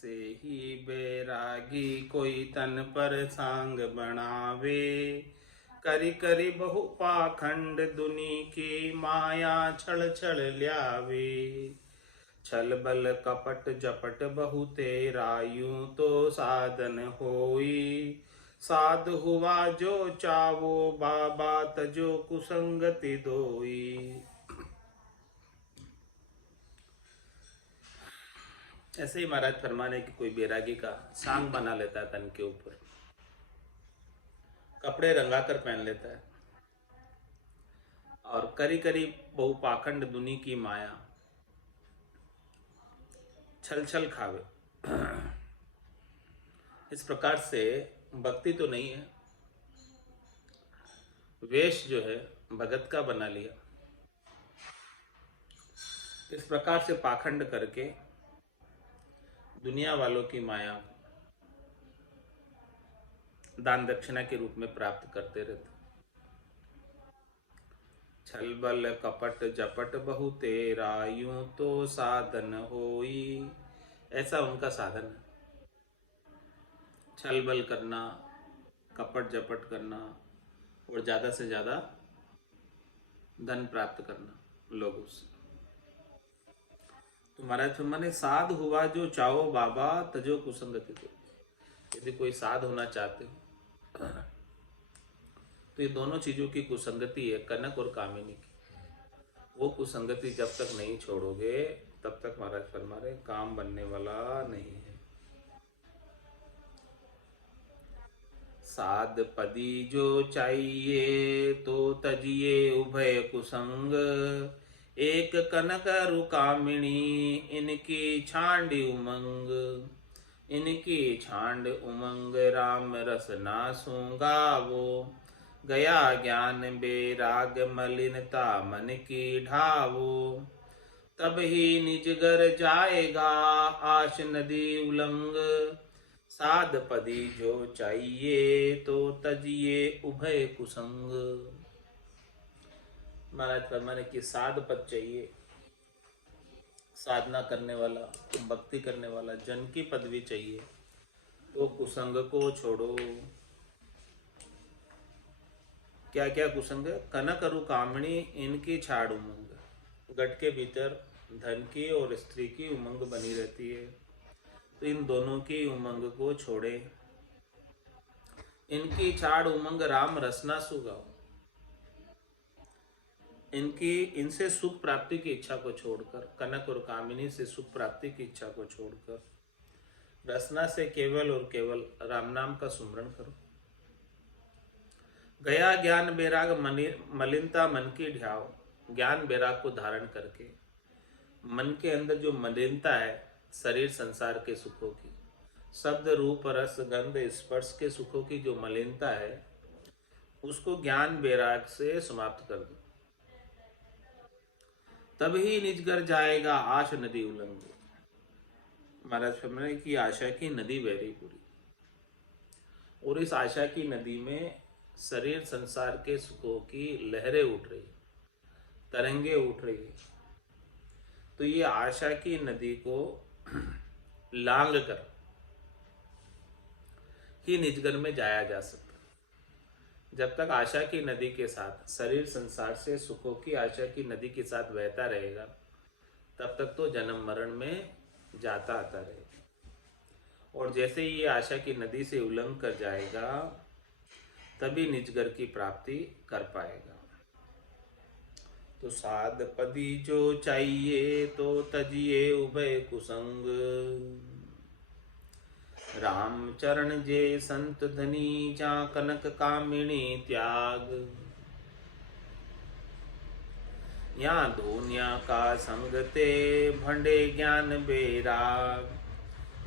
ऐसे ही बैरागी कोई तन पर सांग बनावे। करी करी बहु पाखंड दुनी की माया छल छल ल्यावे। छल बल कपट जपट बहु तेरा यूं तो साधन होई। साध हुआ जो चावो बाबा तजो कुसंगति दोई। ऐसे ही महाराज फरमाने की कोई बैरागी का सांग बना लेता है तन के ऊपर, कपड़े रंगा कर पहन लेता है और करी करी बहु पाखंड दुनी की माया छल छल खावे। इस प्रकार से भक्ति तो नहीं है, वेश जो है भगत का बना लिया। इस प्रकार से पाखंड करके दुनिया वालों की माया दान दक्षिणा के रूप में प्राप्त करते रहते। छल बल कपट जपट बहु तेरा यूं तो साधन होई। ऐसा उनका साधन है, छल बल करना, कपट जपट करना और ज्यादा से ज्यादा धन प्राप्त करना लोगों से। तो महाराज फरमाने साध हुआ जो चाहो बाबा तजो कुसंगति दो। यदि कोई साध होना चाहते हो तो ये दोनों चीजों की कुसंगति है, कनक और कामिनी की। वो कुसंगति जब तक नहीं छोड़ोगे तब तक महाराज फरमा रहे काम बनने वाला नहीं है। साध पदी जो चाहिए तो तजिए उभय कुसंग। एक कनक रुकामिणी इनकी छांड उमंग। इनकी छांड उमंग राम रस ना सूंगा वो। गया ज्ञान बेराग मलिनता मन की ढावो। तब ही निज घर जाएगा आश नदी उलंग। साध पदी जो चाहिए तो तजिए उभय कुसंग। महाराज फरमाने की साध पद चाहिए, साधना करने वाला, भक्ति करने वाला, जन की पदवी चाहिए तो कुसंग को छोड़ो। क्या क्या कुसंग? कनक अरु कामणी इनकी छाड़ उमंग। गट के भीतर धन की और स्त्री की उमंग बनी रहती है, तो इन दोनों की उमंग को छोड़े। इनकी छाड़ उमंग राम रसना सुगाओ। इनसे सुख प्राप्ति की इच्छा को छोड़कर, कनक और कामिनी से सुख प्राप्ति की इच्छा को छोड़कर रसना से केवल और केवल राम नाम का सुमरण करो। गया ज्ञान बैराग मलिनता मन की ढ्याव। ज्ञान बैराग को धारण करके मन के अंदर जो मलिनता है शरीर संसार के सुखों की, शब्द रूप रस गंध स्पर्श के सुखों की जो मलिनता है उसको ज्ञान बैराग से समाप्त कर दो। तभी निज घर जाएगा आश नदी उलंग। महाराज फरमाने की आशा की नदी बह रही पूरी, और इस आशा की नदी में शरीर संसार के सुखों की लहरें उठ रही, तरंगे उठ रही। तो ये आशा की नदी को लांग कर ही निजगर में जाया जा सकता। जब तक आशा की नदी के साथ शरीर संसार से सुखों की आशा की नदी के साथ बहता रहेगा तब तक तो जन्म मरण में जाता आता रहेगा। और जैसे ही ये आशा की नदी से उल्लंघ कर जाएगा तभी निजगर की प्राप्ति कर पाएगा। तो साध पदी जो चाहिए तो तजिए उभय कुसंग। राम चरण जे संत धनी जा कनक कामिनी त्याग। या दुनिया का संग ते भंडे ज्ञान बेराग।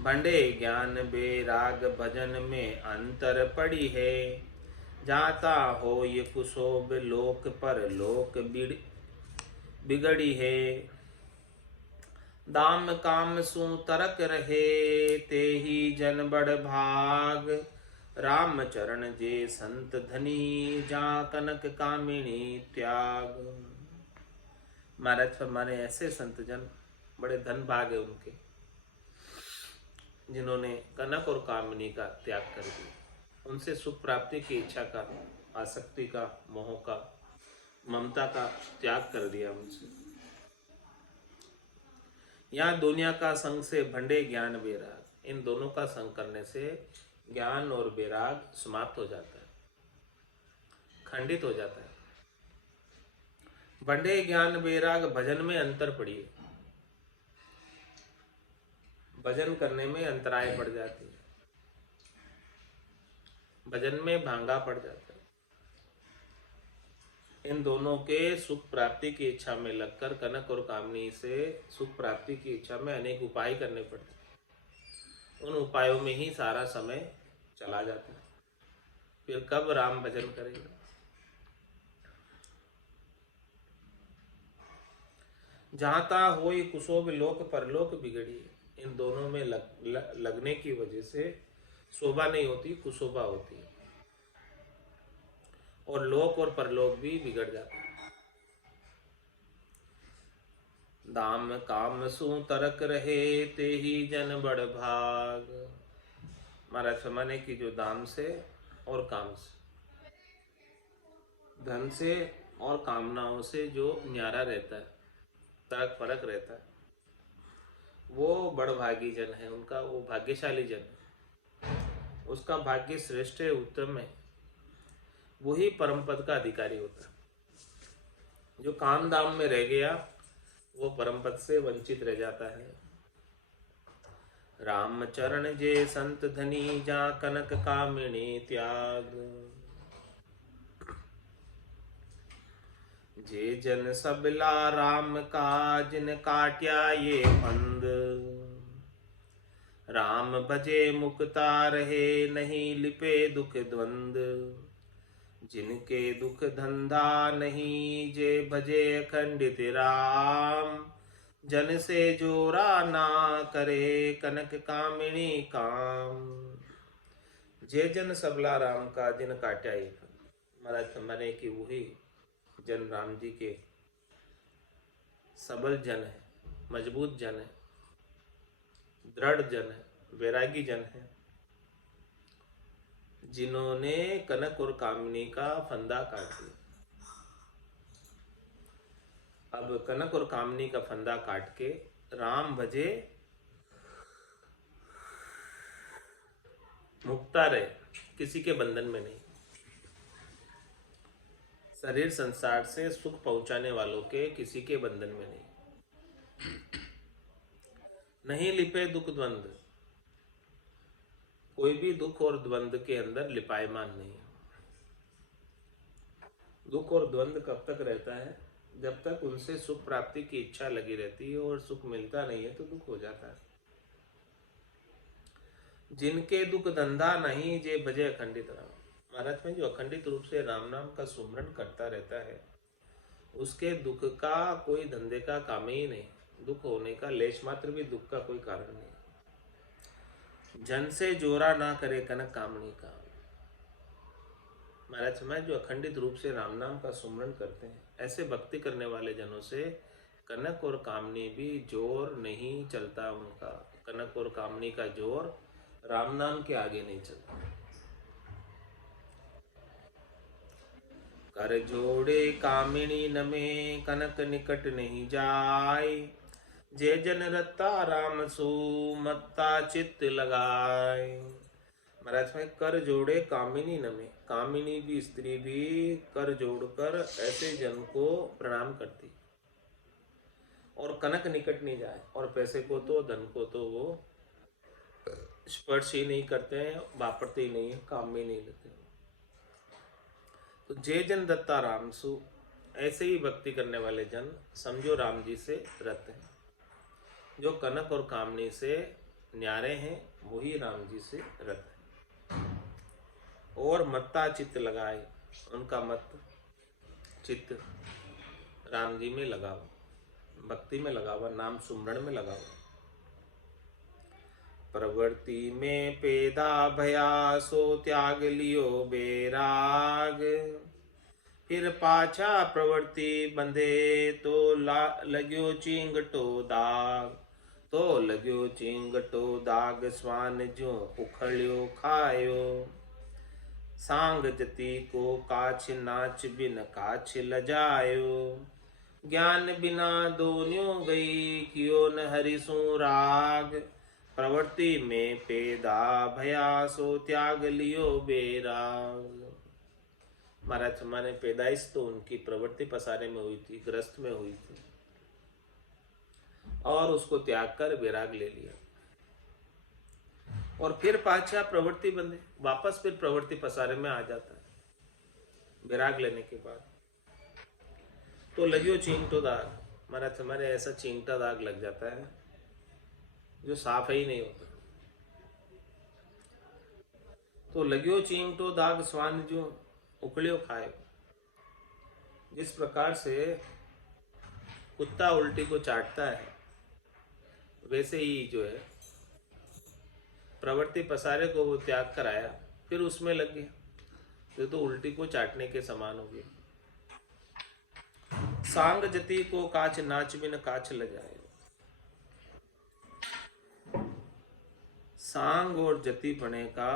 भंडे ज्ञान बेराग भजन में अंतर पड़ी है। जाता हो ये कुशोभ लोक पर लोक बिगड़ी है। दाम काम सु तरक रहे ते ही जन बड़ भाग। राम चरण जे संत धनी जा कनक कामिनी त्याग। महाराज फरमाने ऐसे संत जन बड़े धन भाग है उनके जिन्होंने कनक और कामिनी का त्याग कर दिया, उनसे सुख प्राप्ति की इच्छा का, आसक्ति का, मोह का, ममता का त्याग कर दिया उनसे। यहाँ दुनिया का संग से भंडे ज्ञान वैराग, इन दोनों का संग करने से ज्ञान और वैराग समाप्त हो जाता है, खंडित हो जाता है। भंडे ज्ञान वैराग भजन में अंतर पड़िए, भजन करने में अंतराय पड़ जाती है, भजन में भांगा पड़ जाता है। इन दोनों के सुख प्राप्ति की इच्छा में लगकर कनक और कामनी से सुख प्राप्ति की इच्छा में अनेक उपाय करने पड़ते हैं। उन उपायों में ही सारा समय चला जाता है, फिर कब राम भजन करेगा। जहां होई कुशोभ लोक परलोक बिगड़ी, इन दोनों में लगने की वजह से शोभा नहीं होती, कुशोभा होती है, और लोक और परलोक भी बिगड़ जाते हैं। दाम काम सु तरक रहे ते ही जन बड़ भाग। महाराज फरमाने की जो दाम से और काम से, धन से और कामनाओं से जो न्यारा रहता है, तरक फरक रहता है, वो बड़भागी जन है, उनका वो भाग्यशाली जन है, उसका भाग्य श्रेष्ठ है, उत्तम है, वही परम पद का अधिकारी होता है। जो काम दाम में रह गया वो परम पद से वंचित रह जाता है। राम चरण जे संत धनी, जा कनक कामिनी त्याग। जे जन सबला राम का, जिन काट्या ये फंद। राम भजे मुक्ता रहे, नहीं लिपे दुख द्वंद। जिनके दुख धंधा नहीं, जे भजे अखंडित राम। जन से जोरा ना करे, कनक कामिनी काम। जे जन सबला राम का, जिन काट्या ये फंद। महाराज मने की वही जन राम जी के सबल जन है, मजबूत जन है, दृढ़ जन है, वैरागी जन है, जिन्होंने कनक और कामिनी का फंदा काट दिया। अब कनक और कामिनी का फंदा काट के राम भजे मुक्ता रहे, किसी के बंधन में नहीं। शरीर संसार से सुख पहुंचाने वालों के किसी के बंधन में नहीं लिपे दुख द्वंद, कोई भी दुख और द्वंद के अंदर लिपायमान नहीं है। दुख और द्वंद कब तक रहता है? जब तक उनसे सुख प्राप्ति की इच्छा लगी रहती है और सुख मिलता नहीं है तो दुख हो जाता है। जिनके दुख धंधा नहीं, जे भजे अखंडित राम। महाराज में जो अखंडित रूप से राम नाम का सुमरण करता रहता है, उसके दुख का कोई धंधे का काम ही नहीं, दुख होने का लेश मात्र भी दुख का कोई कारण नहीं। जन से जोरा ना करे कनक कामनी का। महाराज समय जो अखंडित रूप से राम नाम का सुमरण करते हैं, ऐसे भक्ति करने वाले जनों से कनक और कामनी भी जोर नहीं चलता उनका। कनक और कामनी का जोर राम नाम के आगे नहीं चलता। कर जोड़े कामिनी नमे, कनक निकट नहीं जाए। जे जन रत्ता राम सो, मत्ता चित्त लगाए। महाराज में कर जोड़े कामिनी नमे, कामिनी भी स्त्री भी कर जोड़कर ऐसे जन को प्रणाम करती, और कनक निकट नहीं जाए, और पैसे को तो धन को तो वो स्पर्श ही नहीं करते हैं, वापरते ही नहीं है, काम में नहीं लेते। तो जे जन दत्ता राम सु, ऐसे ही भक्ति करने वाले जन समझो राम जी से रत हैं। जो कनक और कामनी से न्यारे हैं वही राम जी से रत हैं। और मत्ता चित्त लगाए, उनका मत चित्त राम जी में लगा हुआ, भक्ति में लगा हुआ, नाम सुमरण में लगा हुआ। प्रवृत्ति में पेदा भया, सो त्याग लियो बेराग। फिर पाछा प्रवृत्ति बंधे, तो लग्यो चिंगटो दाग। तो लग्यो चिंगटो दाग स्वान जो उखड़ियो खायो। सांग जति को काछ नाच बिन काछ लजायो। ज्ञान बिना दोन्यों गई कियो न हरिसु राग। प्रवृत्ति में पेदा भया सो त्याग लियो बेराग। महाराज हमारे पैदाइश तो उनकी प्रवृत्ति पसारे में हुई थी, ग्रस्त में हुई थी, और उसको त्याग कर वैराग ले लिया। और फिर पाछा प्रवृत्ति बंधे, वापस फिर प्रवृत्ति पसारे में आ जाता है वैराग लेने के बाद। तो लगियो चींगटो दाग, महाराज हमारे ऐसा चींगटा दाग लग जाता है जो साफ ही नहीं होता। तो लगियो चींगटो दाग स्वान जो उखड़ियो खाए। जिस प्रकार से कुत्ता उल्टी को चाटता है, वैसे ही जो है प्रवृत्ति पसारे को वो त्याग कर आया, फिर उसमें लग गया, तो उल्टी को चाटने के समान हो गया। सांग जति को काछ नाच बिन काछ लजाए। सांग और जति बने का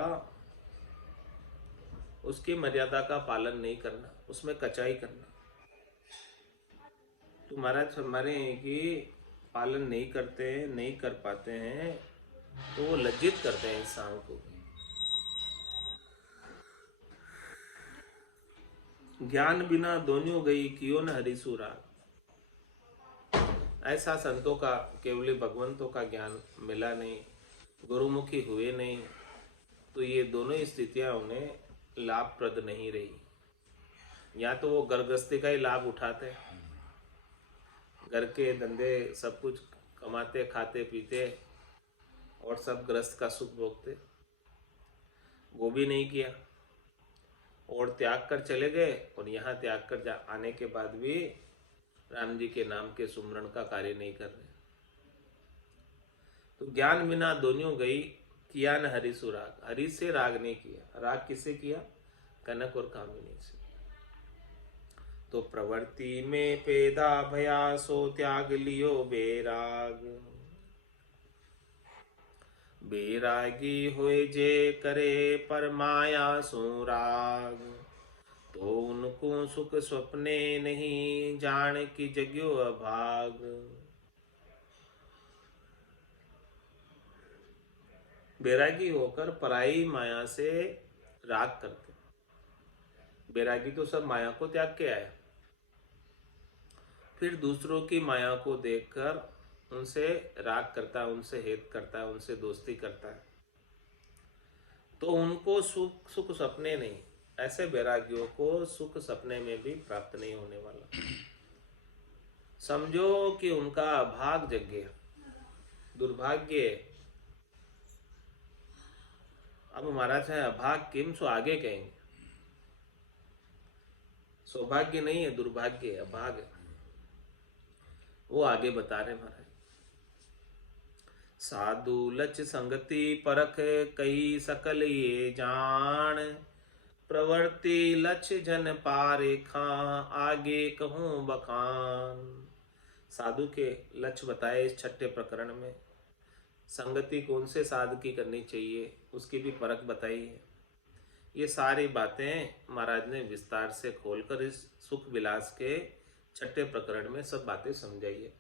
उसकी मर्यादा का पालन नहीं करना, उसमें कचाई करना। तो महाराज हमारे की पालन नहीं करते हैं, नहीं कर पाते हैं, तो वो लज्जित करते हैं इंसान को। ज्ञान बिना दोन्यों गई कियो न हरिसु राग। ऐसा संतों का केवल भगवंतों का ज्ञान मिला नहीं, गुरुमुखी हुए नहीं, तो ये दोनों स्थितियां उन्हें लाभप्रद नहीं रही। या तो वो गर्गस्ती का ही लाभ उठाते, घर के धंधे सब कुछ कमाते, खाते पीते और सब ग्रस्त का सुख भोगते, वो भी नहीं किया और त्याग कर चले गए। और यहाँ त्याग कर आने के बाद भी राम जी के नाम के सुमरण का कार्य नहीं कर रहे। तो ज्ञान बिना दोनों गई किया न हरिसु राग। हरि से राग नहीं किया, राग किसे किया? कनक और कामिनी से। तो प्रवृत्ति में पेदा भया सो त्याग लियो बेराग। बेरागी होए जे करे पर माया सो राग। तो उनको सुख स्वप्ने नहीं जान की जग्यो अभाग। बैरागी होकर पराई माया से राग करते। बैरागी तो सब माया को त्याग के आया, फिर दूसरों की माया को देखकर उनसे राग करता है, उनसे हेत करता है, उनसे दोस्ती करता है, तो उनको सुख सपने नहीं। ऐसे बैरागियों को सुख सपने में भी प्राप्त नहीं होने वाला। समझो कि उनका भाग जग गया, दुर्भाग्य। अब महाराज है अभाग किम सो आगे कहेंगे, सौभाग्य नहीं है, दुर्भाग्य है, अभाग है, वो आगे बता रहे महाराज। साधु लच संगति परख कही सकल ये जान। प्रवृत्ति लच जन पारे खां आगे कहूं बखान। साधु के लक्ष्य बताए इस छठे प्रकरण में। संगति कौन से साधु की करनी चाहिए उसकी भी परख बताई है। ये सारी बातें महाराज ने विस्तार से खोलकर इस सुख विलास के छठे प्रकरण में सब बातें समझाई है।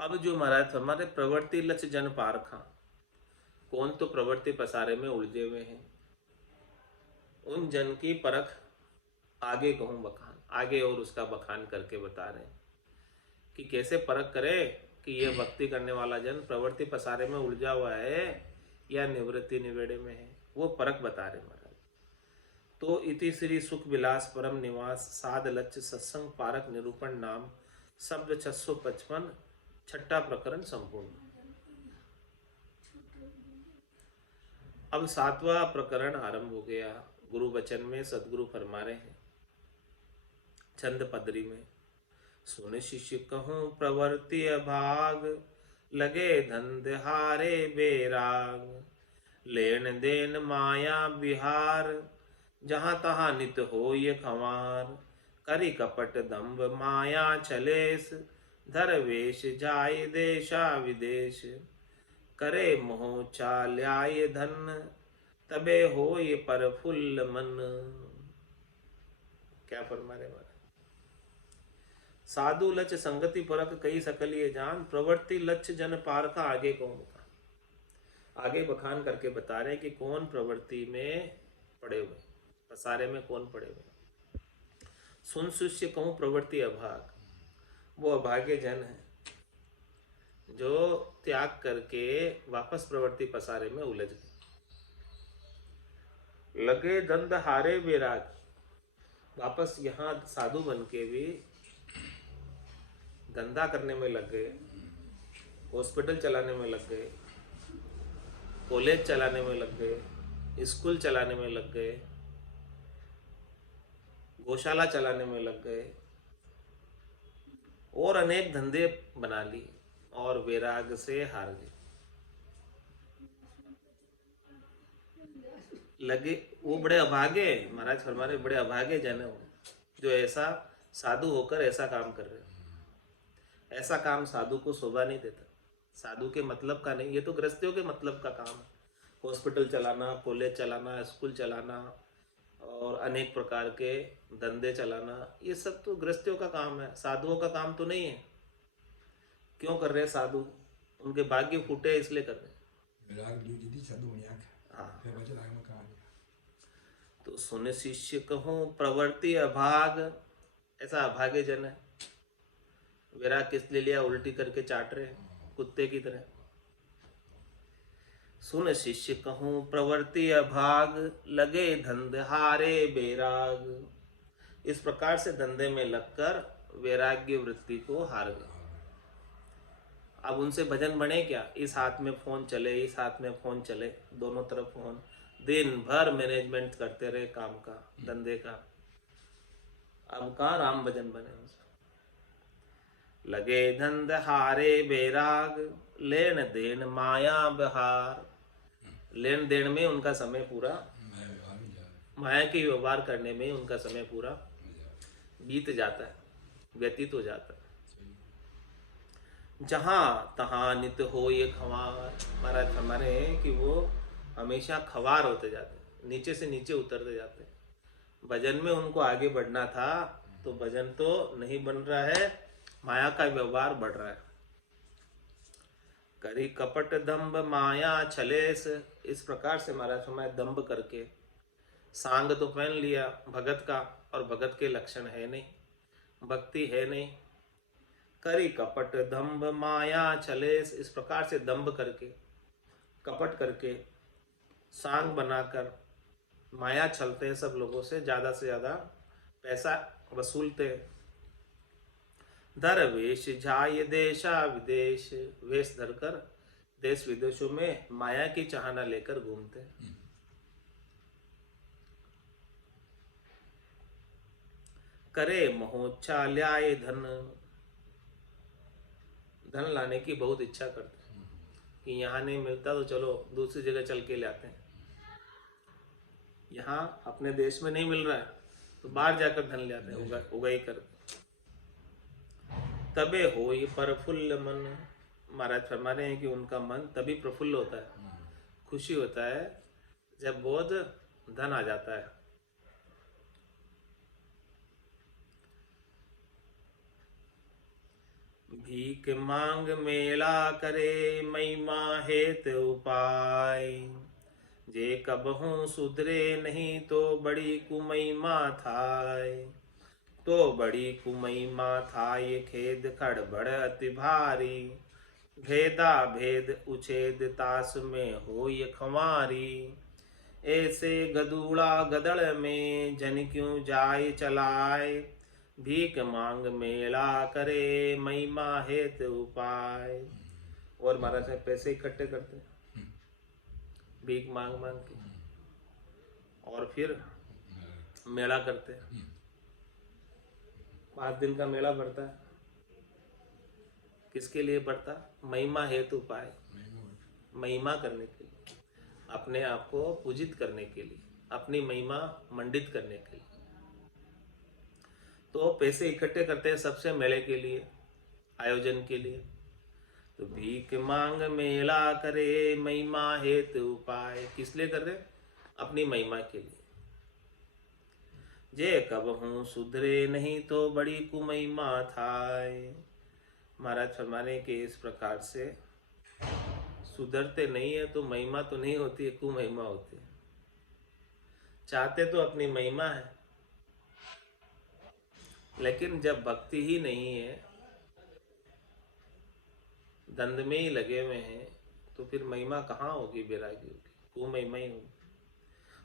अब जो महाराज हमारे प्रवृत्ति लक्ष्य जन पारखा, कौन तो प्रवृत्ति पसारे में उलझे हुए हैं, उन जन की परख आगे कहूं बखान, आगे और उसका बखान करके बता रहे हैं कि कैसे परख करे कि ये भक्ति करने वाला जन प्रवृत्ति पसारे में उलझा हुआ है या निवृत्ति निवेड़े में है, वो परख बता रहे महाराज। तो इति श्री सुख विलास परम निवास साध लक्ष्य सत्संग पारक निरूपण नाम शब्द 655 छठा प्रकरण संपूर्ण। अब सातवां प्रकरण आरंभ हो गया। गुरु वचन में सदगुरु फरमा रहे हैं छंद पदरी में, सुन शिष्य कहूं प्रवृत्ति अभाग, लगे धंधहारे बेराग। लेन देन माया बिहार, जहां तहां नित हो ये खंवार। करी कपट दंभ माया छलेस, धरवेश जाय देशा विदेश, करे मोह चाल्याय धन, तबे होय प्रफुल्ल मन। क्या फरमा रहे महाराज? साधु लच संगति परक कई सकलिए जान, प्रवृत्ति लक्ष्य जन पार का आगे कौन का। आगे बखान करके बता रहे हैं कि कौन प्रवृत्ति में पड़े हुए, पसारे में कौन पड़े हुए। सुन शिष्य कहूं प्रवृत्ति अभाग, वो अभागे जन है जो त्याग करके वापस प्रवृत्ति पसारे में उलझ गए। लगे दंड हारे विराग, वापस यहाँ साधु बन के भी धंधा करने में लग गए, हॉस्पिटल चलाने में लग गए, कॉलेज चलाने में लग गए, स्कूल चलाने में लग गए, गौशाला चलाने में लग गए और अनेक धंधे बना लिए और वैराग से हार गए। लगे वो बड़े अभागे, महाराज फरमा रहे बड़े अभागे जन हो जो ऐसा साधु होकर ऐसा काम कर रहे हो। ऐसा काम साधु को शोभा नहीं देता, साधु के मतलब का नहीं, ये तो गृहस्थियों के मतलब का काम है। हॉस्पिटल चलाना, कॉलेज चलाना, स्कूल चलाना और अनेक प्रकार के धंधे चलाना, ये सब तो गृहस्थियों का काम है, साधुओं का काम तो नहीं है। क्यों कर रहे हैं साधु? उनके भाग्य फूटे इसलिए कर रहे हैं। हाँ, तो सुन शिष्य कहूं प्रवृत्ति अभाग, ऐसा अभागे जन है। विराग किस लिए लिया? उल्टी करके चाट रहे हैं कुत्ते की तरह। सुन शिष्य कहूं प्रवृत्ति अभाग, लगे धंधे हारे बैराग। इस प्रकार से धंधे में लगकर वैराग्य वृत्ति को हार गए। अब उनसे भजन बने क्या? इस हाथ में फोन चले, इस हाथ में फोन चले, दोनों तरफ फोन, दिन भर मैनेजमेंट करते रहे काम का, धंधे का। अब कहाँ राम भजन बने उनसे? लगे धंध हारे बैराग, लेन देन माया बहार। लेन देन में उनका समय पूरा, माया के व्यवहार करने में उनका समय पूरा बीत जाता है, व्यतीत हो जाता है। जहाँ तहाँ नित हो ये खवार। महाराज हमारे हैं कि वो हमेशा खवार होते जाते हैं, नीचे से नीचे उतरते जाते हैं। भजन में उनको आगे बढ़ना था तो भजन तो नहीं बन रहा है, माया का व्यवहार बढ़ रहा है। करी कपट दंभ माया छलेस। इस प्रकार से महाराज हमारे दंभ करके सांग तो पहन लिया भगत का, और भगत के लक्षण है नहीं, भक्ति है नहीं। करी कपट दंभ माया छलेस, इस प्रकार से दंभ करके, कपट करके, सांग बनाकर माया छलते हैं, सब लोगों से ज्यादा पैसा वसूलते हैं। दरवेश जाय देशा विदेश, वेश धरकर देश विदेशों में माया की चाहना लेकर घूमते हैं। करे मोहोच्छा ल्याय धन, धन लाने की बहुत इच्छा करते हैं कि यहाँ नहीं मिलता तो चलो दूसरी जगह चल के लाते हैं। यहाँ अपने देश में नहीं मिल रहा है तो बाहर जाकर धन ले आते हैं, उगाई कर। तबे होई प्रफुल्ल मन। महाराज फरमा रहे हैं कि उनका मन तभी प्रफुल्ल होता है, खुशी होता है जब बहुत धन आ जाता है। भीख मांग मेला करे, महिमा हेत उपाय। जे कबहू सुधरे नहीं तो बड़ी कुमहिमा थाय। तो बड़ी कुमहिमा थाय खेद खड़बड़ अति भारी। भेदा भेद उछेद तास में होय खंवारी। ऐसे गदूड़ा गदड़ में जन क्यों जाय चलाए। भीख मांग मेला करे, महिमा हेत उपाय। और महाराज साहब पैसे इकट्ठे करते भीख मांग मांग के, और फिर मेला करते हैं। 5 दिन का मेला पड़ता है, किसके लिए पड़ता? महिमा हेतु उपाय, महिमा करने के लिए, अपने आप को पूजित करने के लिए, अपनी महिमा मंडित करने के लिए। तो पैसे इकट्ठे करते हैं सबसे मेले के लिए, आयोजन के लिए। तो भीख मांग मेला करे महिमा हेतु उपाय, किस लिए कर रहे? अपनी महिमा के लिए। जे कब हूँ सुधरे नहीं तो बड़ी कुमहिमा थाय। महाराज फरमाने के इस प्रकार से सुधरते नहीं है तो महिमा तो नहीं होती है, कुमहिमा होती है। चाहते तो अपनी महिमा है, लेकिन जब भक्ति ही नहीं है, दंड में ही लगे हुए हैं, तो फिर महिमा कहाँ होगी? बैरागी होगी, कुमहिमा ही होगी।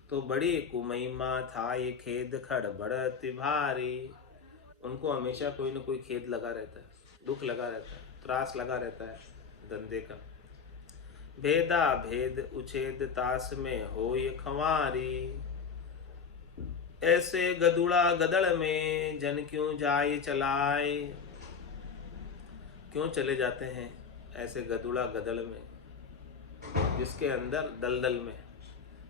तो बड़ी कुमहिमा था ये खेद खड़बड़ भारी। उनको हमेशा कोई ना कोई खेद लगा रहता है, दुख लगा रहता है, त्रास लगा रहता है धंधे का। भेदा भेद उछेद तास में हो ये खंवारी। ऐसे गदुड़ा गदड़ में जन क्यों जाए चलाए। क्यों चले जाते हैं ऐसे गदुड़ा गदड़ में, जिसके अंदर दलदल में,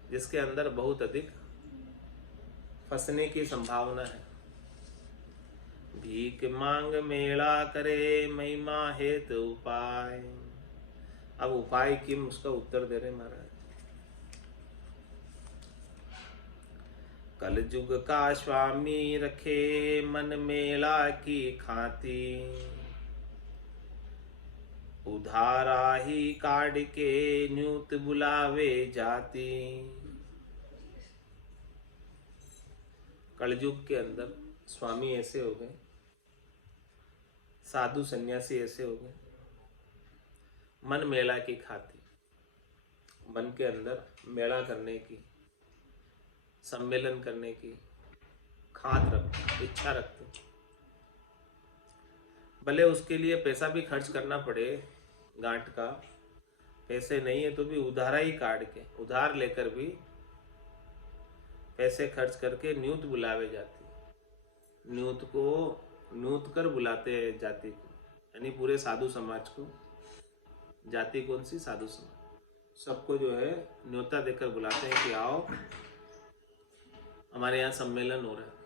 जिसके अंदर बहुत अधिक फंसने की संभावना है। भीख मांग मेला करे महिमा हेतु उपाय। अब उपाय किम, उसका उत्तर दे रहे महाराज। कल युग का स्वामी रखे मन मेला की खाती। उधारा ही काट के न्यूत बुलावे जाती। कलयुग के अंदर स्वामी ऐसे हो गए, साधु सन्यासी ऐसे हो गए, मन मेला की खाती, मन के अंदर मेला करने की, सम्मेलन करने की खात रखते, इच्छा रखते। भले उसके लिए पैसा भी खर्च करना पड़े, गांठ का, पैसे नहीं है तो भी उधारा ही काट के, उधार लेकर भी पैसे खर्च करके न्यूत बुलावे जाती। न्यूत को न्यूत कर बुलाते हैं जाति को, यानी पूरे साधु समाज को। जाति कौन सी? साधु समाज। सबको जो है न्योता देकर बुलाते हैं कि आओ हमारे यहाँ सम्मेलन हो रहा है।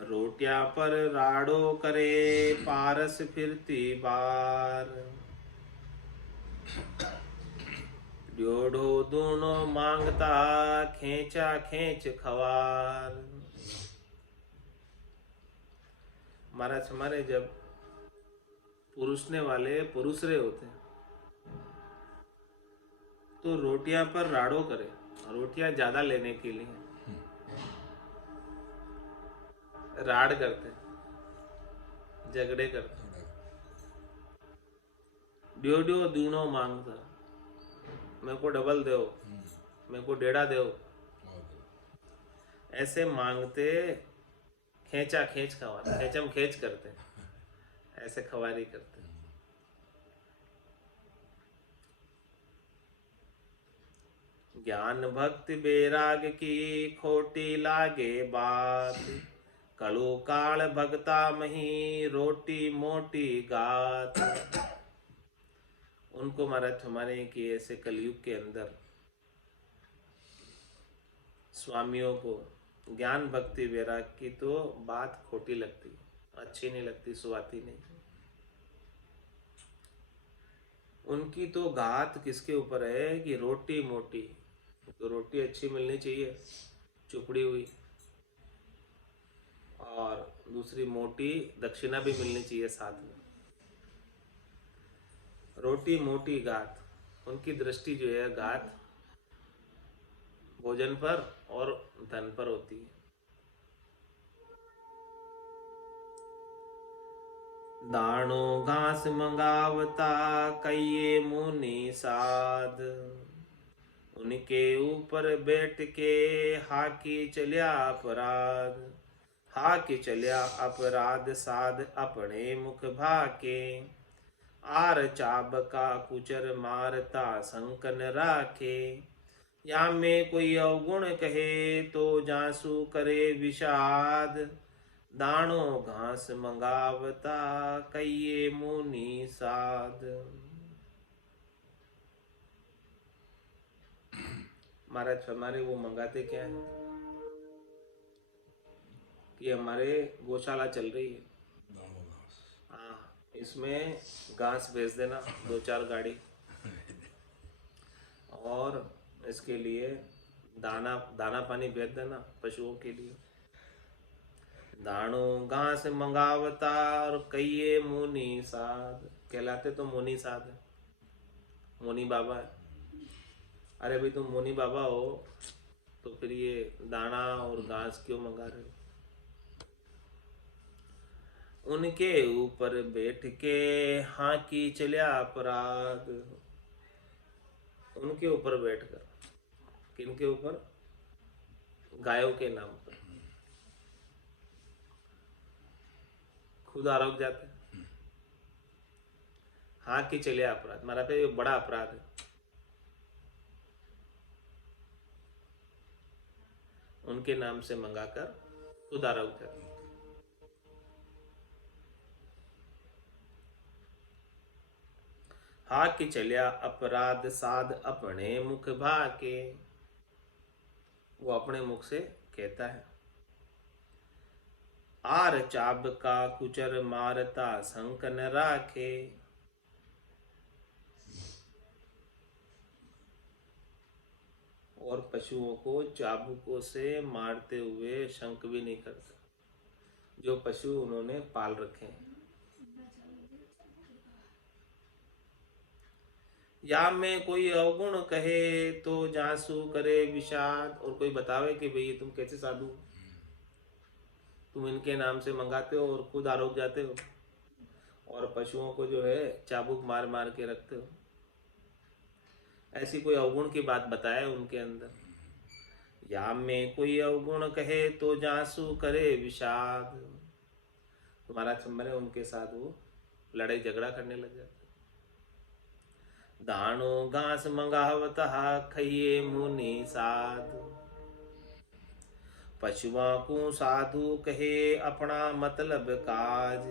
रोटियां पर राड़ो करे पारस फिरती बार। ड्योढ़ो दोनों मांगता खेचा खेच खवार। महाराज हमारे जब पुरुषने वाले पुरुषरे होते हैं तो रोटियां पर राड़ो करे, रोटियां ज्यादा लेने के लिए राड़ करते, झगड़े करते। ड्यो ड्यो दूनो मांगता, मेरे को डबल दो, मेरे को डेढ़ा दो, ऐसे मांगते। खेचा खेच खवार, खेचम खेच करते, ऐसे खवारी करते। ज्ञान भक्ति बैराग की खोटी लागे बात। कड़ू काल भगता मही रोटी मोटी गात। उनको महाराज हमारे कि ऐसे कलयुग के अंदर स्वामियों को ज्ञान भक्ति वैराग की तो बात खोटी लगती, अच्छी नहीं लगती, सुहाती नहीं। उनकी तो घात किसके ऊपर है कि रोटी मोटी, तो रोटी अच्छी मिलनी चाहिए चुपड़ी हुई, और दूसरी मोटी दक्षिणा भी मिलनी चाहिए साथ में। रोटी मोटी घात, उनकी दृष्टि जो है घात भोजन पर और धन पर होती है। दानो घास मंगावता कईये मुनि साध। उनके ऊपर बैठ के हाकी चलिया अपराध। हाकी चलिया अपराध साध अपने मुख भाके। आर चाब का कुचर मारता संकन राखे। या में कोई अवगुण कहे तो जासू करे विषाद। दानो घास मंगावता कईये मुनि साध। महाराज हमारे वो मंगाते क्या है? कि हमारे गौशाला चल रही है, हाँ, इसमें घास भेज देना 2-4 गाड़ी, और इसके लिए दाना दाना पानी भेज देना पशुओं के लिए। दानो घास मंगावता और कहिए मुनि साध, कहलाते तो मुनि साध है, मुनि बाबा है। अरे भाई तुम मुनि बाबा हो तो फिर ये दाना और घास क्यों मंगा रहे हो? उनके ऊपर बैठ के हाँ की चलिया अपराध। उनके ऊपर बैठकर, किनके ऊपर? गायों के नाम पर खुद आरोप जाते, हाँ की चलिया अपराध, मारा पे ये बड़ा अपराध है। उनके नाम से मंगाकर खुद आरोप जाते। हा कि चलिया अपराध साध अपने मुख भाके, वो अपने मुख से कहता है। आर चाब का कुचर मारता संक न राखे, और पशुओं को चाबुकों से मारते हुए शंक भी नहीं करता, जो पशु उन्होंने पाल रखे हैं। या में कोई अवगुण कहे तो जासू करे विषाद, और कोई बतावे कि भाई तुम कैसे साधु, तुम इनके नाम से मंगाते हो और खुद आरोप जाते हो, और पशुओं को जो है चाबुक मार मार के रखते हो। ऐसी कोई अवगुण की बात बताए उनके अंदर। या में कोई अवगुण कहे तो जासू करे विषाद, तुम्हारा चंबल है उनके साथ वो लड़ाई झगड़ा करने लग जाते। दानो घास मंगावता खइए मुनि साधु, पशुआ को साधु कहे अपना मतलब काज।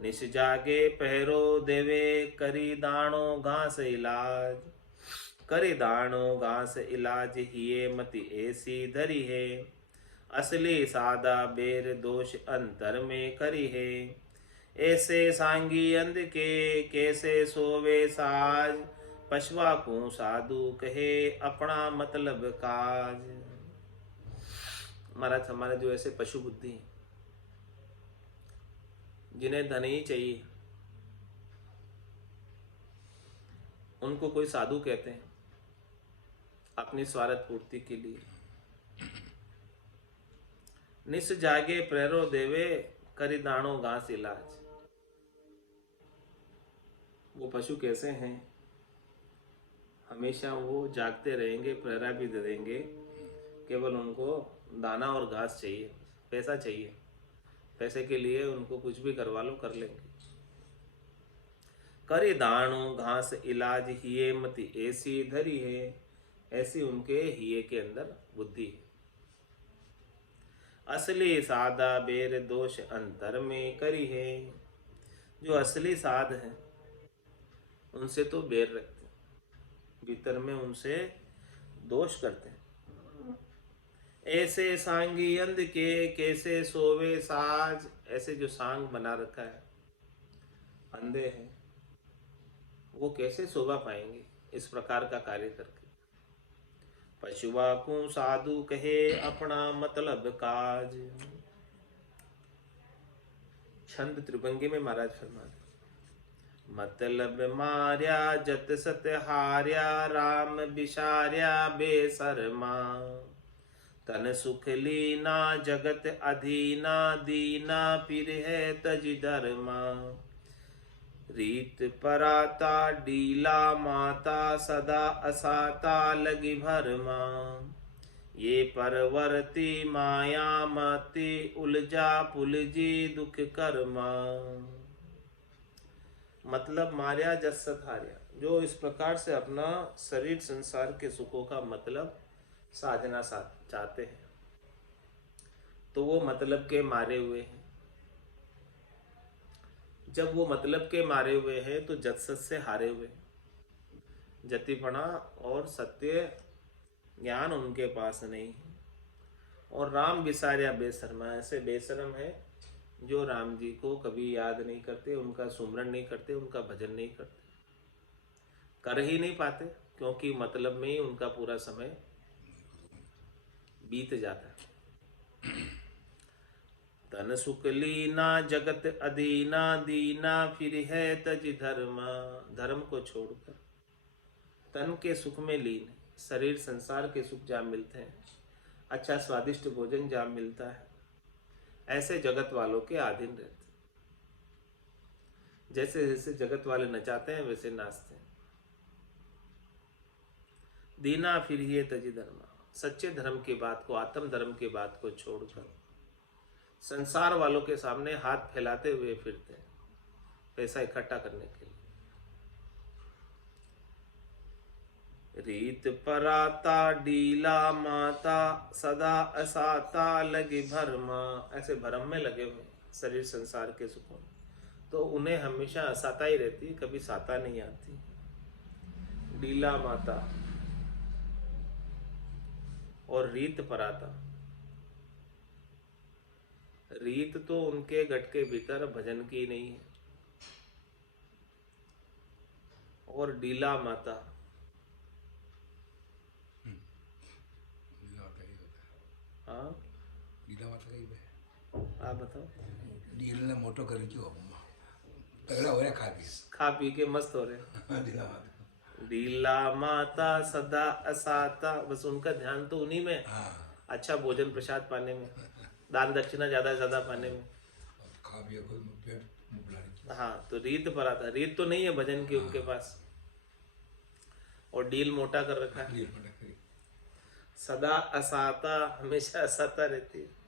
निस जागे पहरो देवे करी दानो घास इलाज, करे दानो घास इलाज हिये मति ऐसी धरी है। असली सादा बेर दोष अंतर में करी है, ऐसे सांगी अंध के कैसे सोवे साज। पशुआ को साधु कहे अपना मतलब काज। महाराज हमारे जो ऐसे पशु बुद्धि हैं, जिन्हें धन ही चाहिए, उनको कोई साधु कहते हैं अपनी स्वार्थ पूर्ति के लिए। निस जागे प्रेरो देवे करी दानो घास इलाज। वो पशु कैसे हैं? हमेशा वो जागते रहेंगे, प्रेरा भी दे देंगे, केवल उनको दाना और घास चाहिए, पैसा चाहिए, पैसे के लिए उनको कुछ भी करवा लो, कर लेंगे। करे दानो घास इलाज हिये मति ऐसी धरी है, ऐसी उनके हिये के अंदर बुद्धि है। असली सादा बेर दोष अंतर में करी है, जो असली साध है उनसे तो बेर रखते हैं, भीतर में उनसे दोष करते हैं। ऐसे सांगी अंध के कैसे सोवे साज, ऐसे जो सांग बना रखा है, अंधे हैं, वो कैसे शोभा पाएंगे इस प्रकार का कार्य करके। पशुआ को साधु कहे अपना मतलब काज। छंद त्रिभंगी में महाराज फरमाते, मतलब मार्या जत सत हार्या, राम बिसार्या बेसरमा। तन सुख लीना जगत अधीना, दीना फिर है तज धर्मा। रीत पराता डीला माता, सदा असाता लगी भरमा। ये परवर्ती माया मति, उलझा पुलझी दुख कर्मा। मतलब मार्या जसत हार्या, जो इस प्रकार से अपना शरीर संसार के सुखों का मतलब साधना चाहते हैं, तो वो मतलब के मारे हुए हैं। जब वो मतलब के मारे हुए हैं तो जत्सत से हारे हुए, जतिपना और सत्य ज्ञान उनके पास नहीं है, और राम विसार्या बेशर्मा, ऐसे बेशर्म है जो राम जी को कभी याद नहीं करते, उनका सुमरन नहीं करते, उनका भजन नहीं करते, कर ही नहीं पाते, क्योंकि मतलब में ही उनका पूरा समय बीत जाता है। तन सुख लीना जगत अधीना, दीना फिर है तज धर्म। धर्म को छोड़कर तन के सुख में लीन, शरीर संसार के सुख जहाँ मिलते हैं, अच्छा स्वादिष्ट भोजन जहाँ मिलता है, ऐसे जगत वालों के अधीन रहते, जैसे जैसे जगत वाले नचाते हैं वैसे नाचते हैं। दीना फिर ये तजी धर्म, सच्चे धर्म की बात को, आत्म धर्म की बात को छोड़कर संसार वालों के सामने हाथ फैलाते हुए फिरते हैं पैसा इकट्ठा करने के लिए। रीत पराता डीला माता, सदा असाता लगे भरमा, ऐसे भरम में लगे हुए शरीर संसार के सुखों में, तो उन्हें हमेशा असाता ही रहती, कभी साता नहीं आती। डीला माता और रीत पराता, रीत तो उनके गट के भीतर भजन की नहीं है, और डीला माता, हाँ आप बताओ। डील ने मोटो कर तगड़ा हो रहा खा पी के मस्त हो रहे। डीला माता सदा असाता, बस उनका ध्यान तो उन्हीं में, अच्छा भोजन प्रसाद पाने में, दान दक्षिणा ज्यादा से ज्यादा पाने में। हाँ, तो रीत पर आता, रीत तो नहीं है भजन की उनके पास, और डील मोटा कर रखा है। सदा असाता, हमेशा असाता रहती है।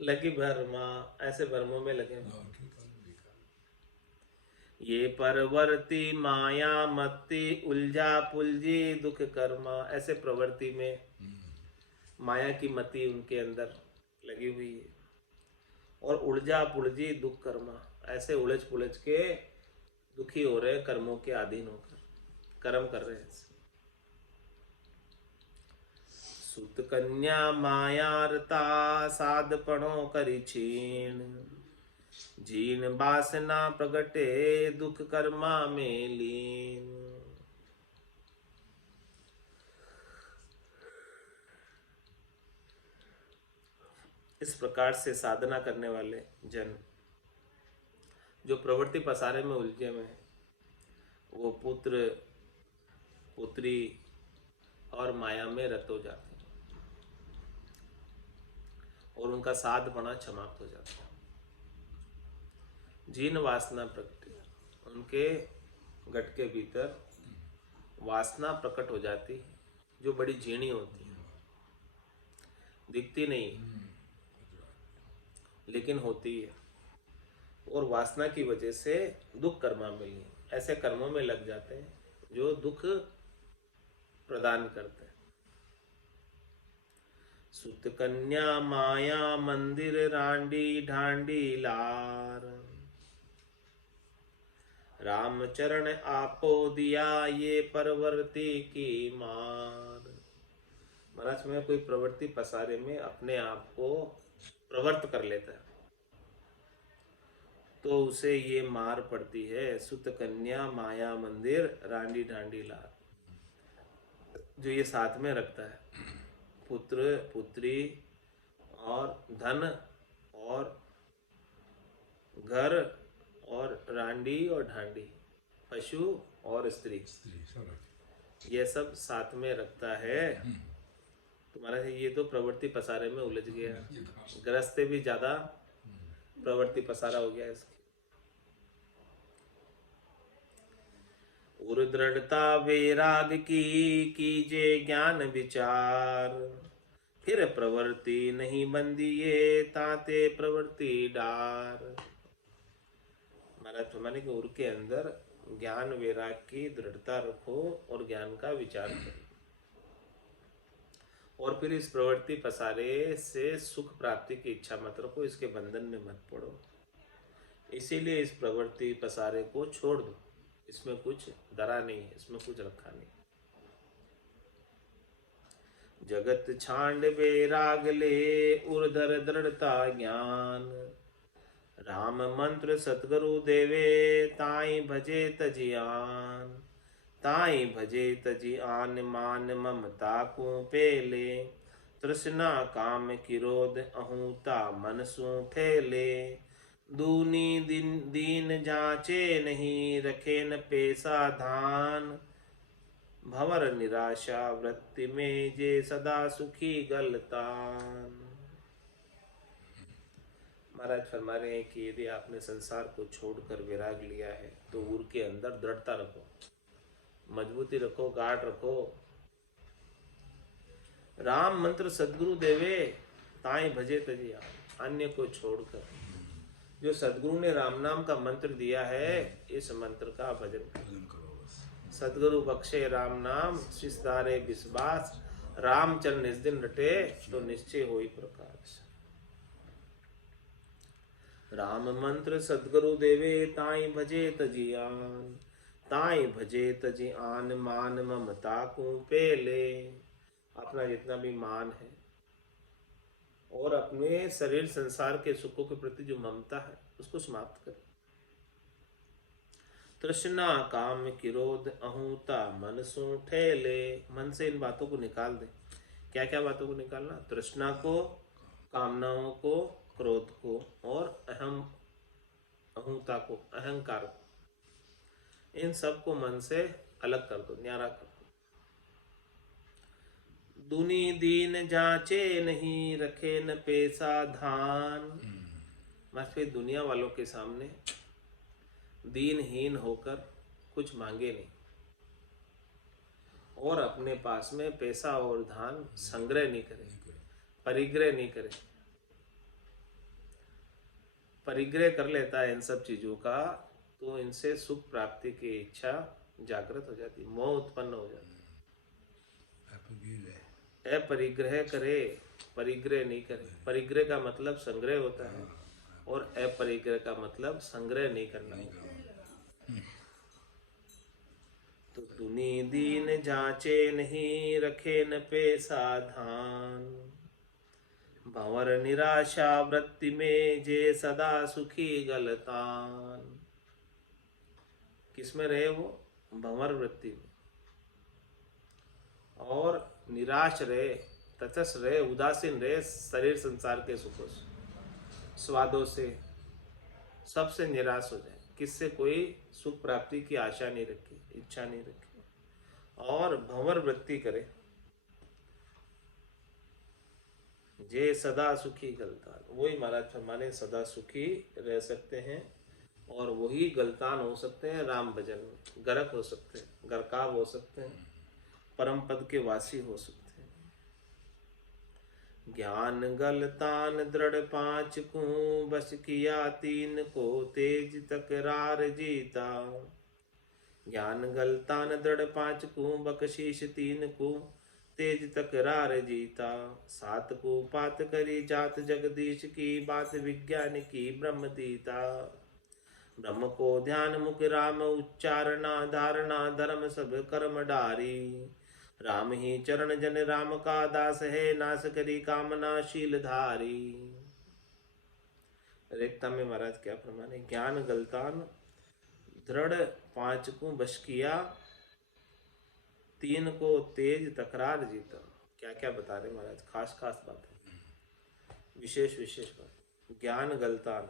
लगी भरमा, ऐसे भरमों में लगे। ये परवर्ती माया मत्ती, उलझा पुलझी दुख कर्मा, ऐसे प्रवृत्ति में माया की मति उनके अंदर लगी हुई है, और उलझा पुलझी दुख कर्मा, ऐसे उलझ पुलझ के दुखी हो रहे, कर्मों के अधीन होकर कर्म कर रहे हैं। सुत कन्या मायारता, साधपणों करी छीण, जीन वासना प्रगटे दुख कर्मा में लीन। इस प्रकार से साधना करने वाले जन जो प्रवृत्ति पसारे में उलझे हुए हैं, वो पुत्र पुत्री और माया में रत हो जाते हैं, और उनका साधपना समाप्त हो जाता है। जीन वासना प्रकट, उनके गट के भीतर वासना प्रकट हो जाती है, जो बड़ी झीणी होती है, दिखती नहीं लेकिन होती है, और वासना की वजह से दुख कर्मा में ही ऐसे कर्मों में लग जाते हैं जो दुख प्रदान करते हैं। सुत कन्या माया मंदिर रांडी ढांडी लार, राम चरण आपो दिया ये प्रवृत्ति की मार। महाराज में कोई प्रवृत्ति पसारे में अपने आप को प्रवृत्त कर लेता है तो उसे ये मार पड़ती है। सुत कन्या माया मंदिर रांडी ढांडी लार, जो ये साथ में रखता है, पुत्र पुत्री और धन और घर और रांडी और ढांडी, पशु और स्त्री, ये सब साथ में रखता है। तुम्हारा ये तो प्रवृत्ति पसारे में उलझ गया, ग्रस्त भी ज्यादा प्रवृत्ति पसारा हो गया इसकी। उर दृढ़ता वैराग की कीजे ज्ञान विचार, फिर प्रवृत्ति नहीं बंदिए ताते प्रवृत्ति डार। महाराज फरमाने के उर के अंदर ज्ञान वैराग की दृढ़ता रखो और ज्ञान का विचार करो, और फिर इस प्रवृत्ति पसारे से सुख प्राप्ति की इच्छा मत रखो, इसके बंधन में मत पड़ो। इसीलिए इस प्रवृत्ति पसारे को छोड़ दो, इसमें कुछ धरा नहीं है, इसमें कुछ रखा नहीं। जगत छांड बेराग ले, उर्धर दृढ़ता ज्ञान। राम मंत्र सतगुरु देवे, ताई भजे तजियान। ताई भजे तजियान, मान ममता को पेले। तृष्णा काम किरोध, अहूता मन सु ठेले। दूनी दीन जाचे नहीं, रखे न पेशा धान। भंवर निराशा वृत्ति में, जे सदा सुखी गलतान। महाराज फरमा रहे हैं कि यदि आपने संसार को छोड़कर विराग लिया है तो उर के अंदर दृढ़ता रखो, मजबूती रखो, गाढ़ रखो। राम मंत्र सदगुरु देवे, ताई भजे तजिया। अन्य को छोड़कर जो सदगुरु ने राम नाम का मंत्र दिया है, इस मंत्र का भजन करो। सदगुरु बख्शे राम नाम, सिसदारे विश्वास। राम चरण निज दिन रटे, तो निश्चय होई प्रकाश। राम मंत्र सदगुरु देवे, ताई भजे तजियान। ताई भजे तजियान, मान ममता को पेले। अपना जितना भी मान है और अपने शरीर संसार के सुखों के प्रति जो ममता है, उसको समाप्त करें। तृष्णा काम किरोध, अहूता मन सु ठेले। मन से इन बातों को निकाल दे। क्या क्या बातों को निकालना? तृष्णा को, कामनाओं को, क्रोध को और अहूता को, अहंकार को। इन सब को मन से अलग कर दो, न्यारा कर दो। दुनी दीन जांचे नहीं, रखे न पेशा धान। मतलब दुनिया वालों के सामने दीनहीन होकर कुछ मांगे नहीं और अपने पास में पैसा और धान संग्रह नहीं करे, परिग्रह नहीं करे। परिग्रह कर लेता है इन सब चीजों का, तो इनसे सुख प्राप्ति की इच्छा जागृत हो जाती, मोह उत्पन्न हो जाती। अपरिग्रह करे, परिग्रह नहीं करे। परिग्रह का मतलब संग्रह होता है और अपरिग्रह का मतलब संग्रह नहीं करना होता। तो दुनी दीन जांचे नहीं, रखे न पेशा धान। भंवर निराशा वृत्ति में, जे सदा सुखी गलतान। किसमें रहे वो? भंवर वृत्ति में। और निराश रहे, तटस्थ रहे, उदासीन रहे शरीर संसार के सुखों से, स्वादों से, सबसे निराश हो जाए। किससे? कोई सुख प्राप्ति की आशा नहीं रखी, इच्छा नहीं रखी और भंवर वृत्ति करे। जे सदा सुखी गलतान, वही महाराज फरमाने सदा सुखी रह सकते हैं और वही गलतान हो सकते हैं। राम भजन में गरक हो सकते हैं, गरकाव हो सकते हैं, परम पद के वासी हो सकते हैं। ज्ञान गलतान दृढ़ पांच को, बस किया तीन को, तेज तकरार जीता। ज्ञान गलतान दृढ़ पांच को, बख्शीश तीन को, तेज तकरार जीता। सात को पात करी जात, जगदीश की बात विज्ञान की ब्रह्म दीता। ब्रह्म को ध्यान मुख राम उच्चारणा, धारणा धर्म सब कर्म डारी। राम ही चरण जन राम का दास है, नाश करी कामना शील धारी। रेखता में महाराज क्या फरमाने? ज्ञान गलतान दृढ़ पांच को बश किया, तीन को तेज तकरार जीता। क्या क्या बता रहे महाराज? खास खास बात है, विशेष विशेष बात। ज्ञान गलतान,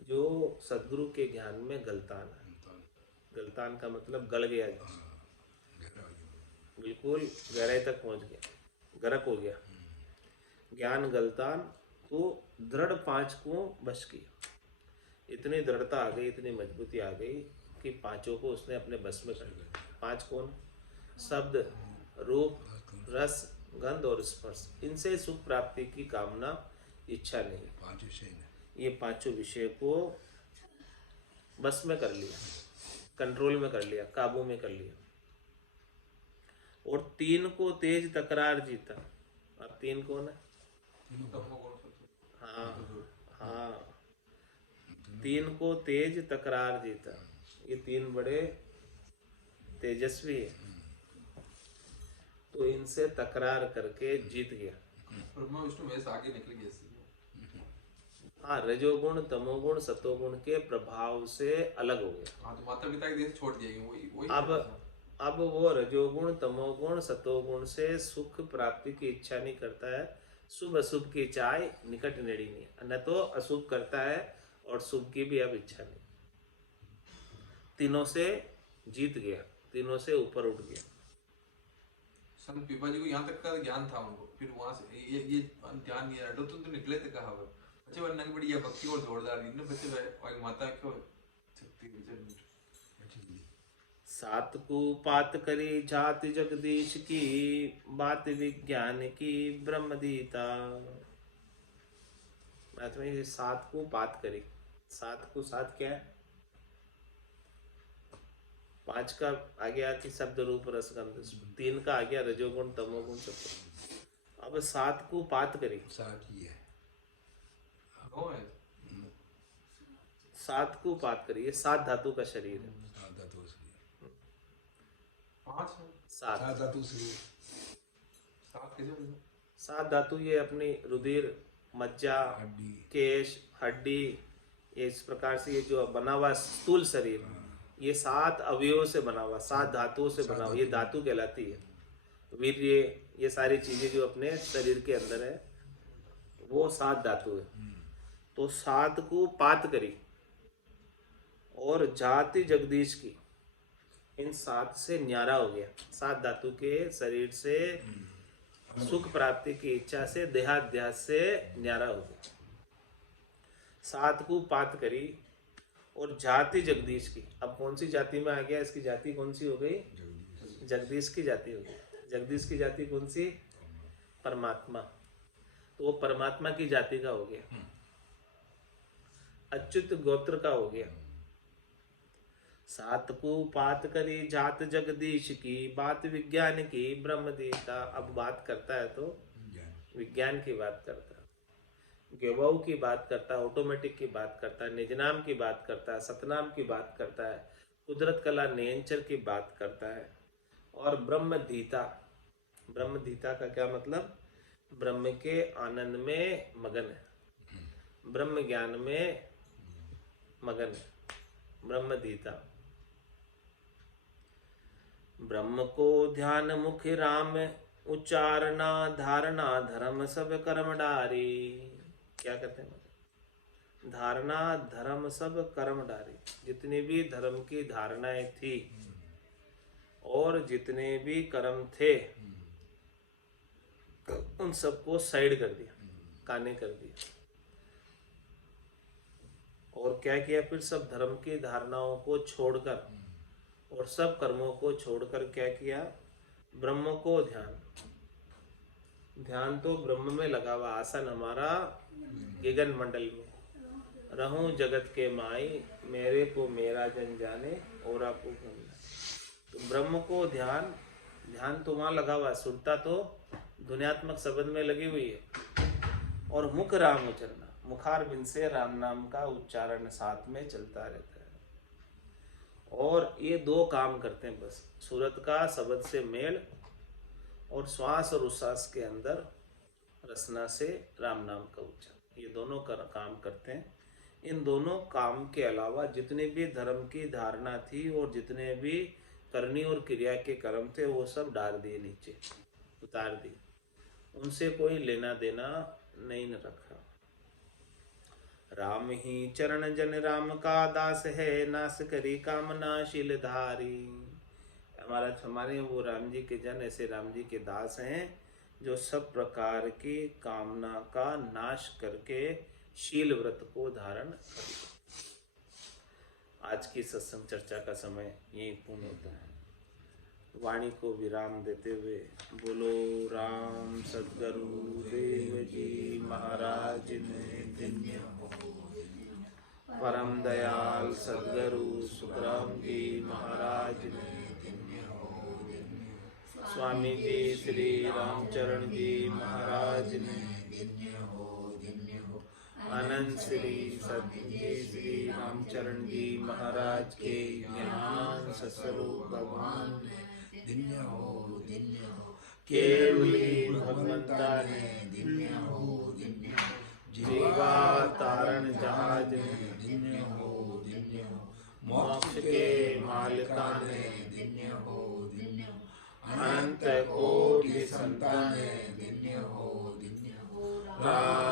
जो सदगुरु के ज्ञान में गलतान है। गलतान का मतलब गल गया, बिल्कुल गहराई तक पहुंच गया, गरक हो गया। ज्ञान गलतान तो दृढ़ पांच को बश किया। इतनी दृढ़ता आ गई, इतनी मजबूती आ गई कि पांचों को उसने अपने बस में कर लिया। पांच कौन? शब्द, रूप, रस, गंध और स्पर्श। इनसे सुख प्राप्ति की कामना, इच्छा नहीं। ये पांचों विषय को बस में कर लिया, कंट्रोल में कर लिया, काबू में कर लिया। और तीन को तेज तकरार जीता। अब तीन कौन है? हाँ हाँ, तीन को तेज तकरार जीता। ये तीन बड़े तेजस्वी है। तो इन इनसे तकरार करके जीत गया। ब्रह्मा विष्णु महेश आगे निकल गए इसलिए। हाँ, रजोगुण तमोगुण सतोगुण के प्रभाव से अलग हो गया। हाँ, तो माता पिता के देश छोड़ दिए वही वही अब वो रजोगुण तमोगुण सतोगुण से सुख प्राप्ति की इच्छा नहीं करता है, शुभ अशुभ की चाय निकट नेड़ी नहीं, न तो अशुभ करता है और शुभ की भी अब इच्छा नहीं। तीनों से जीत गया, तीनों से ऊपर उठ गया। संत पीपा जी को यहाँ तक का ज्ञान था उनको, फिर वहां से ये ध्यान नहीं आया तो निकले थे कहा वो अच्छे बनने की बढ़िया भक्ति और जोरदार इन्हें बच्चे और माता को शक्ति विजय। सात को पात करी जाति जगदीश की, बात विज्ञान की ब्रह्मदीता। में सात को पात करी, सात को सात क्या है? पांच का आ गया कि शब्द रूप रसगंध, तीन का आ गया रजोगुण तमोगुण सत्व। अब सात को पात करी, सात ही है। सात को पात करी, ये सात धातु का शरीर है। सात धातु शरीर, सात धातु शरीर, सात धातु ये अपनी रुधिर, मज्जा, हड्डी, केश, हड्डी, इस प्रकार से ये जो बना हुआ स्थूल शरीर, ये सात अवयवों से बना हुआ, सात धातुओं से बना हुआ, ये धातु कहलाती है। वीर्य, ये सारी चीजें जो अपने शरीर के अंदर है वो सात धातु है। तो सात को पात करी और जाति जगदीश की, इन सात से न्यारा हो गया। सात धातु के शरीर से सुख प्राप्ति की इच्छा से देहाध्यास से न्यारा हो गया। सात को पात करी और जाति जगदीश की, अब कौन सी जाति में आ गया? इसकी जाति कौन सी हो गई? जगदीश की जाति हो गई। जगदीश की जाति कौन सी? परमात्मा। तो वो परमात्मा की जाति का हो गया, अच्युत गोत्र का हो गया। सात को पात करी जात जगदीश की, बात विज्ञान की ब्रह्मदीता। अब बात करता है तो विज्ञान की बात करता है, गवाऊ की बात करता है, ऑटोमेटिक की बात करता है, निजनाम की बात करता है, सतनाम की बात करता है, कुदरत कला नियंचर की बात करता है, और ब्रह्मदीता। ब्रह्मदीता का क्या मतलब? ब्रह्म के आनंद में मगन है, ब्रह्म ज्ञान में मगन है, ब्रह्मदीता। ब्रह्म को ध्यान मुख राम, उच्चारणा धारणा धर्म सब कर्म डारी। क्या कहते हैं? धारणा धर्म सब कर्म डारी। जितनी भी धर्म की धारणाएं थी और जितने भी कर्म थे उन सबको साइड कर दिया, काने कर दिया। और क्या किया फिर? सब धर्म की धारणाओं को छोड़कर और सब कर्मों को छोड़कर क्या किया? ब्रह्म को ध्यान। ध्यान तो ब्रह्म में लगा हुआ, आसन हमारा गगन मंडल में। रहूं जगत के माई, मेरे को मेरा जन जाने और आपको गंगा। तो ब्रह्म को ध्यान, ध्यान तो वहां लगा हुआ है, सुरता तो ध्वन्यात्मक शब्द में लगी हुई है। और मुख राम उच्चारण, मुखार बिन से राम नाम का उच्चारण साथ में चलता रहता है। और ये दो काम करते हैं बस, सूरत का शब्द से मेल और श्वास और उच्छ्वास के अंदर रसना से राम नाम का उच्चारण, ये दोनों काम करते हैं। इन दोनों काम के अलावा जितने भी धर्म की धारणा थी और जितने भी करनी और क्रिया के कर्म थे वो सब डाल दिए नीचे, उतार दिए, उनसे कोई लेना देना नहीं न रखा। राम ही चरण जन राम का दास है, नाश करी कामना शील धारी। हमारे वो राम जी के जन ऐसे राम जी के दास हैं जो सब प्रकार की कामना का नाश करके शील व्रत को धारण कर। आज की सत्संग चर्चा का समय यही पूर्ण होता है। वाणी को विराम देते हुए बोलो राम सद्गुरु देव जी महाराज ने धन्य हो। परम दयाल सद्गुरु सुखराम जी महाराज ने धन्य हो। स्वामी जी श्री रामचरण जी महाराज ने धन्य हो। आनंद श्री सद्गुरु श्री रामचरण जी महाराज के ज्ञान स्वरूप भगवान धन्य हो, धन्य हो। केवली भगवंता ने दिन्य हो दिन्य हो जीवा तारण जहाज ने दिन्य हो दिन्य हो मोक्ष के मालिका ने दिन्य हो दिन्य हो अनंत कोटि संतान दिन्य हो दिन्य हो राम